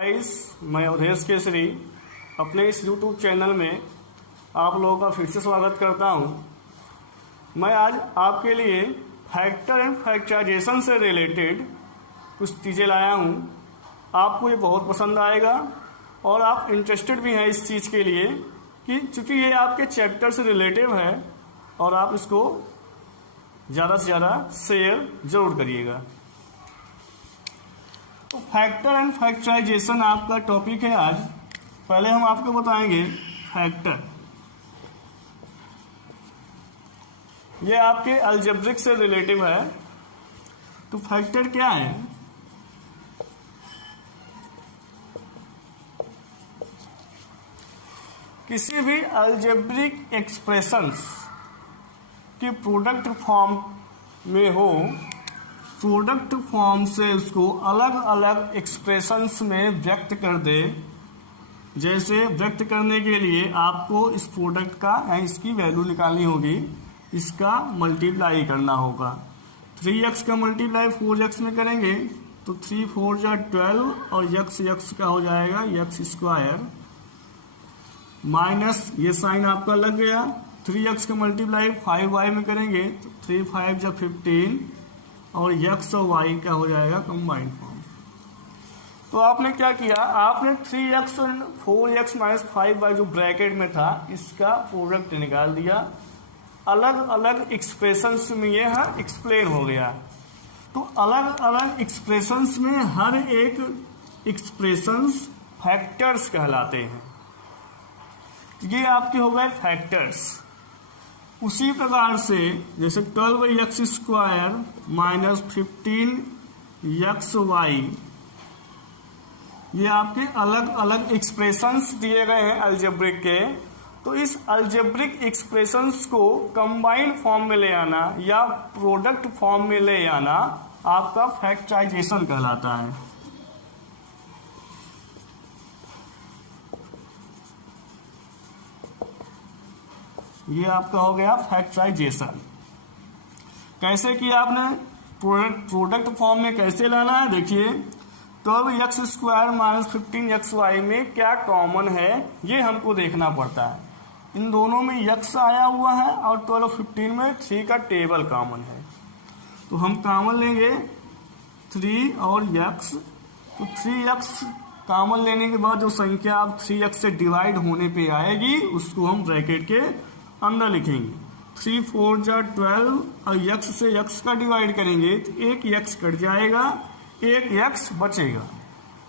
Guys, मैं अवधेश केसरी अपने इस यूट्यूब चैनल में आप लोगों का फिर से स्वागत करता हूं। मैं आज आपके लिए फैक्टर एंड फैक्टराइजेशन से रिलेटेड कुछ चीज़ें लाया हूं। आपको ये बहुत पसंद आएगा और आप इंटरेस्टेड भी हैं इस चीज़ के लिए कि चूँकि ये आपके चैप्टर से रिलेटिव है और आप इसको ज़्यादा से ज़्यादा शेयर ज़रूर करिएगा। तो फैक्टर एंड फैक्टराइजेशन आपका टॉपिक है आज। पहले हम आपको बताएंगे फैक्टर। ये आपके अलजेब्रिक से रिलेटिव है। तो फैक्टर क्या है? किसी भी अलजेब्रिक एक्सप्रेशंस के प्रोडक्ट फॉर्म में हो, प्रोडक्ट फॉर्म से उसको अलग अलग एक्सप्रेशंस में व्यक्त कर दे। जैसे व्यक्त करने के लिए आपको इस प्रोडक्ट का या इसकी वैल्यू निकालनी होगी, इसका मल्टीप्लाई करना होगा। 3x का मल्टीप्लाई 4x में करेंगे तो 3 4 जा 12 और x का हो जाएगा x स्क्वायर माइनस ये साइन आपका लग गया। 3x का मल्टीप्लाई 5y में करेंगे तो 3 5 जा 15 और x और y का हो जाएगा कंबाइंड फॉर्म। तो आपने क्या किया, आपने 3x और 4x माइनस 5y जो ब्रैकेट में था इसका प्रोडक्ट निकाल दिया। अलग अलग एक्सप्रेशंस में ये एक्सप्लेन हो गया। तो अलग अलग एक्सप्रेशंस में हर एक एक्सप्रेशंस फैक्टर्स कहलाते हैं। ये आपके हो गए फैक्टर्स। उसी प्रकार से जैसे 12x स्क्वायर माइनस 15xy, ये आपके अलग अलग एक्सप्रेशंस दिए गए हैं अलजेब्रिक के। तो इस अलजेब्रिक एक्सप्रेशंस को कंबाइंड फॉर्म में ले आना या प्रोडक्ट फॉर्म में ले आना आपका फैक्टराइजेशन कहलाता है। ये आपका हो गया फैक्टराइजेशन। कैसे किया आपने? प्रोडक्ट फॉर्म में कैसे लाना है? देखिए 12x स्क्वायर माइनस 15xy में क्या कॉमन है ये हमको देखना पड़ता है। इन दोनों में x आया हुआ है और 12 15 में 3 का टेबल कॉमन है। तो हम कॉमन लेंगे 3 और x। तो 3x कॉमन लेने के बाद जो संख्या अब 3x से डिवाइड होने पे आएगी उसको हम ब्रैकेट के अंदर लिखेंगे। 3 4 जा 12 और x से x का डिवाइड करेंगे तो एक x कट जाएगा, एक x बचेगा,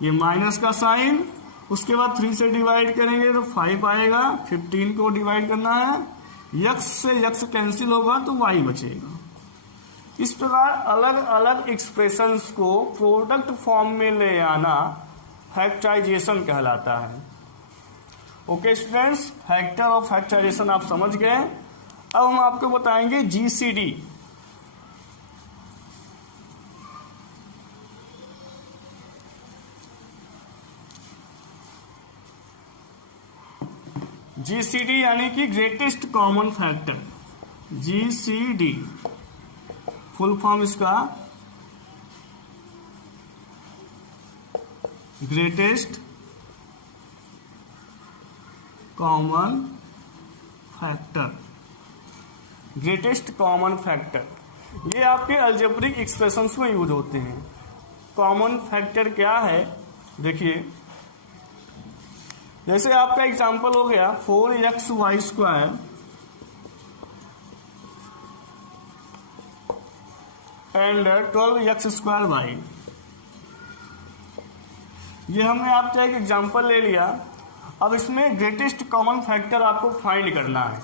ये माइनस का साइन। उसके बाद 3 से डिवाइड करेंगे तो 5 आएगा, 15 को डिवाइड करना है, x से x कैंसिल होगा तो y बचेगा। इस प्रकार अलग अलग एक्सप्रेशंस को प्रोडक्ट फॉर्म में ले आना फैक्टराइजेशन कहलाता है। ओके स्टूडेंट्स, फैक्टर और फैक्टराइजेशन आप समझ गए। अब हम आपको बताएंगे जीसीडी। जीसीडी यानी कि greatest common factor. GCD full form इसका greatest common factor. Greatest common factor ये आपके अलजेब्रिक एक्सप्रेशंस में यूज होते हैं। कॉमन फैक्टर क्या है? देखिए जैसे आपका एग्जांपल हो गया 4xy square and 12x square y। ये हमने आपका एक एग्जांपल ले लिया। अब इसमें ग्रेटेस्ट कॉमन फैक्टर आपको फाइंड करना है,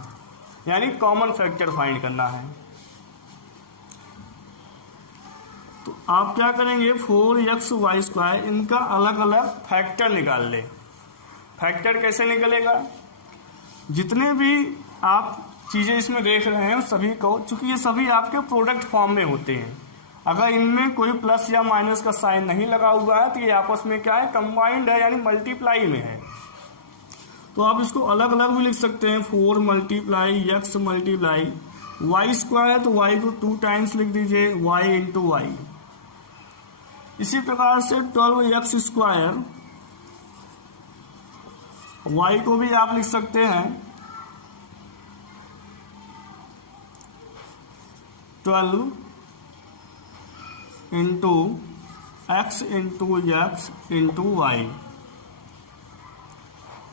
यानी कॉमन फैक्टर फाइंड करना है। तो आप क्या करेंगे, 4xy स्क्वायर इनका अलग अलग फैक्टर निकाल ले। फैक्टर कैसे निकलेगा? जितने भी आप चीजें इसमें देख रहे हैं सभी को, चूंकि ये सभी आपके प्रोडक्ट फॉर्म में होते हैं, अगर इनमें कोई प्लस या माइनस का साइन नहीं लगा हुआ है तो ये आपस में क्या है, कंबाइंड है, यानी मल्टीप्लाई में है। तो आप इसको अलग अलग भी लिख सकते हैं। 4 multiply x multiply y square है तो y को 2 टाइम्स लिख दीजिए, y इंटू वाई। इसी प्रकार से 12x स्क्वायर y को भी आप लिख सकते हैं 12 into x into x into y.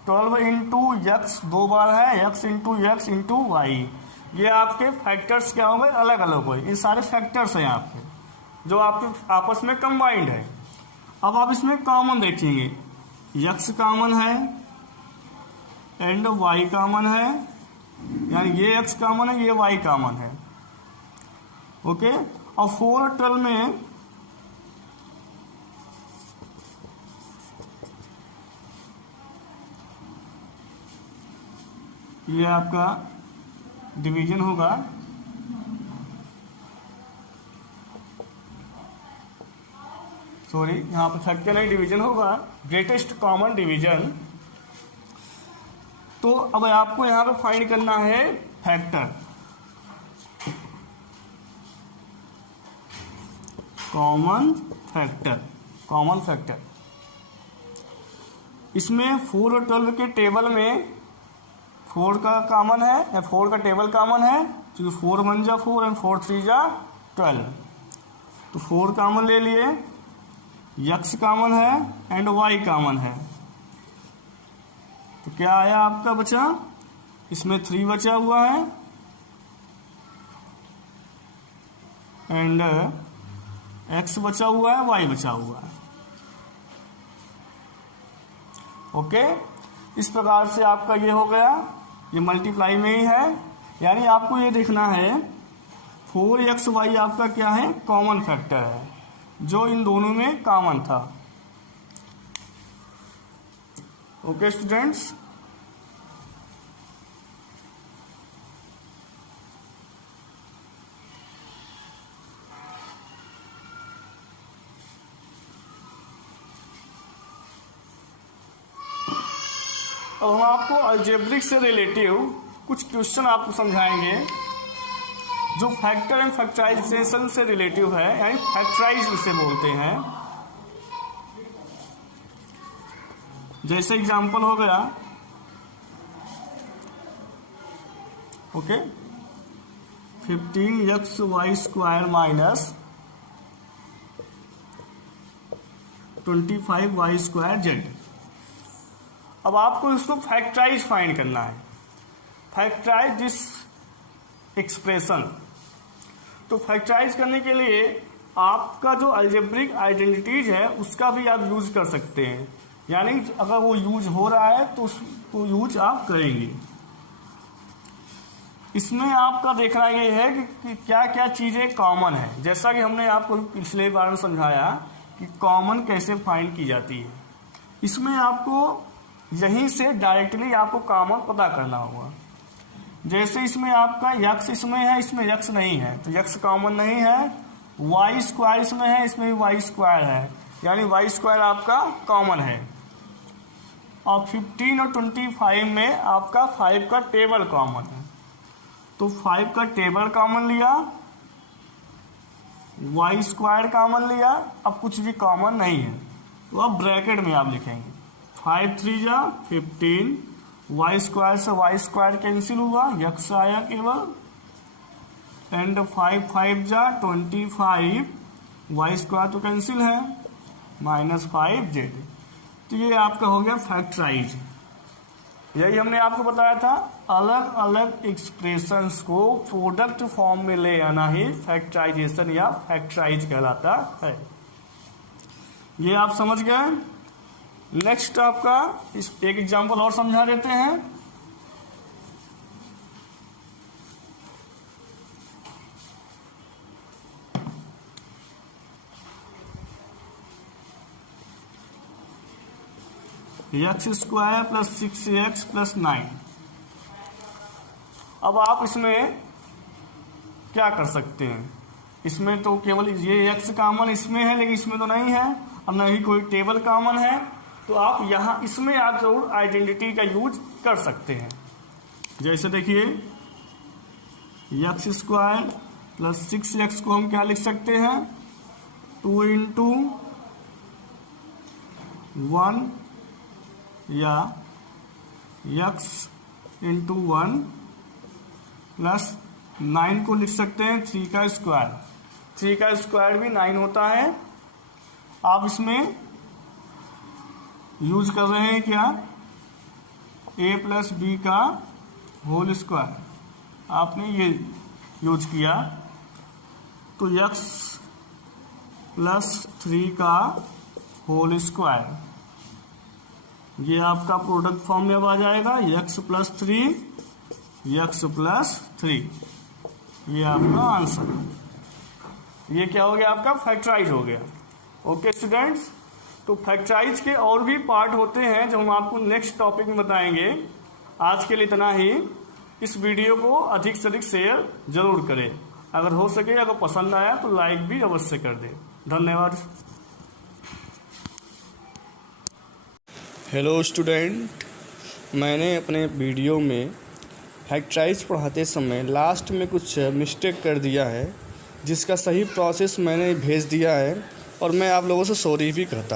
12 into x 2 बार है, x into x into y. ये आपके फैक्टर्स क्या होंगे, अलग अलग हो, ये सारे फैक्टर्स हैं आपके जो आपके आपस में कंबाइंड है। अब आप इसमें कॉमन देखेंगे, x कॉमन है एंड y कॉमन है, यानी ये x कॉमन है, ये y कॉमन है। ओके, और 4 और 12 में ये आपका डिवीजन होगा, सॉरी यहाँ पर फैक्टर नहीं डिवीजन होगा, ग्रेटेस्ट कॉमन डिवीजन। तो अब आपको यहाँ पे फाइंड करना है फैक्टर, कॉमन फैक्टर। इसमें 4 और 12 के टेबल में 4 का कॉमन है, या 4 का टेबल कॉमन है, क्योंकि 4 1 जा 4 एंड 4 3 जा 12। तो 4 कॉमन ले लिए, x कॉमन है एंड y कॉमन है, तो क्या आया आपका बचा, इसमें 3 बचा हुआ है एंड x बचा हुआ है, y बचा हुआ है। ओके, इस प्रकार से आपका ये हो गया, ये मल्टीप्लाई में ही है, यानी आपको ये देखना है 4xy आपका क्या है, कॉमन फैक्टर है जो इन दोनों में कॉमन था। ओके स्टूडेंट्स, अब हम आपको अलजेब्रिक से रिलेटिव कुछ क्वेश्चन आपको समझाएंगे जो फैक्टर एंड फैक्टराइजेशन से रिलेटिव है, यानी फैक्टराइज इसे बोलते हैं। जैसे एग्जांपल हो गया, ओके, 15xy² माइनस 25y²z। अब आपको इसको फैक्टराइज फाइंड करना है, फैक्टराइज दिस एक्सप्रेशन। तो फैक्टराइज करने के लिए आपका जो अलजेब्रिक आइडेंटिटीज है उसका भी आप यूज कर सकते हैं, यानी अगर वो यूज हो रहा है तो उसको यूज आप करेंगे। इसमें आपका देखना ये है कि क्या क्या चीजें कॉमन है, जैसा कि हमने आपको पिछले बार में समझाया कि कॉमन कैसे फाइंड की जाती है। इसमें आपको यहीं से डायरेक्टली आपको कॉमन पता करना होगा। जैसे इसमें आपका x इसमें है, इसमें x नहीं है, तो x कॉमन नहीं है। y² इसमें है, इसमें भी y² है, यानी y² आपका कॉमन है। और 15 और 25 में आपका 5 का टेबल कॉमन है, तो 5 का टेबल कॉमन लिया, y² कॉमन लिया, अब कुछ भी कॉमन नहीं है, तो अब ब्रैकेट में आप लिखेंगे 5 3 जा 15, y² से y² कैंसिल हुआ, x आया केवल, एंड 5 5 जा 25, y² तो कैंसिल है, -5z। तो ये आपका हो गया फैक्टराइज। यही हमने आपको बताया था, अलग अलग एक्सप्रेशंस को प्रोडक्ट फॉर्म में ले आना ही फैक्टराइजेशन या फैक्टराइज कहलाता है। ये आप समझ गए। नेक्स्ट आपका इस एक एग्जांपल और समझा देते हैं। x² + 6x + 9। अब आप इसमें क्या कर सकते हैं, इसमें तो केवल ये x कॉमन इसमें है, लेकिन इसमें तो नहीं है, और न ही कोई टेबल कॉमन है, तो आप यहाँ इसमें आप जरूर आइडेंटिटी का यूज कर सकते हैं। जैसे देखिए x² + 6x को हम क्या लिख सकते हैं, 2 × 1 या x इंटू 1 प्लस 9 को लिख सकते हैं 3 का स्क्वायर। 3 का स्क्वायर भी 9 होता है। आप इसमें यूज कर रहे हैं क्या, a प्लस बी का होल स्क्वायर, आपने ये यूज किया। तो x प्लस 3 का होल स्क्वायर, ये आपका प्रोडक्ट फॉर्म में अब आ जाएगा, x प्लस 3 x प्लस 3, ये आपका आंसर। ये क्या हो गया, आपका फैक्टराइज हो गया। ओके स्टूडेंट्स, तो फैक्टराइज के और भी पार्ट होते हैं जो हम आपको नेक्स्ट टॉपिक में बताएंगे। आज के लिए इतना ही। इस वीडियो को अधिक से अधिक शेयर जरूर करें। अगर हो सके, अगर पसंद आया तो लाइक भी अवश्य कर दें। धन्यवाद। हेलो स्टूडेंट, मैंने अपने वीडियो में फैक्टराइज पढ़ाते समय लास्ट में कुछ मिस्टेक कर दिया है, जिसका सही प्रोसेस मैंने भेज दिया है और मैं आप लोगों से सॉरी भी कहता हूँ।